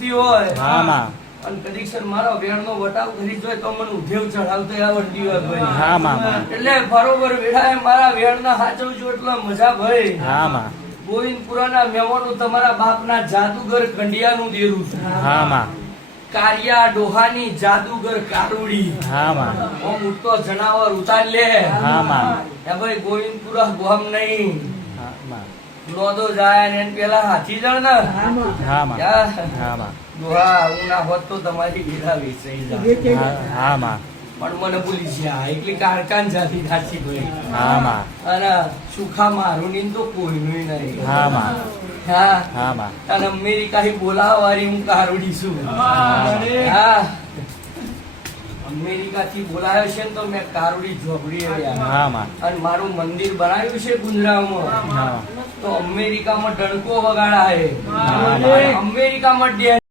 હોય હા માં અને કદીક સર મારો વેણનો વટાવ કરી જોય તો મને ઉધેવ ચડાવતો આવડતી હોય ભાઈ. હા માં એટલે બરોબર વેળાએ મારા વેણના હાચવજો એટલે મજા ભાઈ. હા માં ગોવિંદપુરાના મહેમાનો તમારા બાપના જાદુગર કંડિયાનું દેરું છે. હા માં કારિયા ડોહાની જાદુગર કારુડી. હા માં ઓમ ઉઠતો જનાવર ઉતાર લે. હા માં એ ભાઈ ગોવિંદપુરા ગોમ નહીં હા માં લોદો જાય ને એને પેલા હાથી જણ ને હા માં ક્યાં? હા માં ડોહા હું ના હોત તો તમારી વેળા વેચાઈ જાય. હા માં પણ મને ભૂલી ગયા એટલી કારકાન જાતી થાતી ભાઈ. હા માં અને સુખા મારું ની તો કોઈનું નહીં. હા માં હા હા માં અને અમેરિકા થી બોલાવવાળી હું કારુડી છું. હા અમેરિકા થી બોલાયો છે ને તો મેં કારુડી ઝોપડી આવ્યા. હા માં અને મારું મંદિર બનાવ્યું છે ગુજરામાં હા તો અમેરિકામાં ડણકો વગાડાય હા. અમેરિકામાં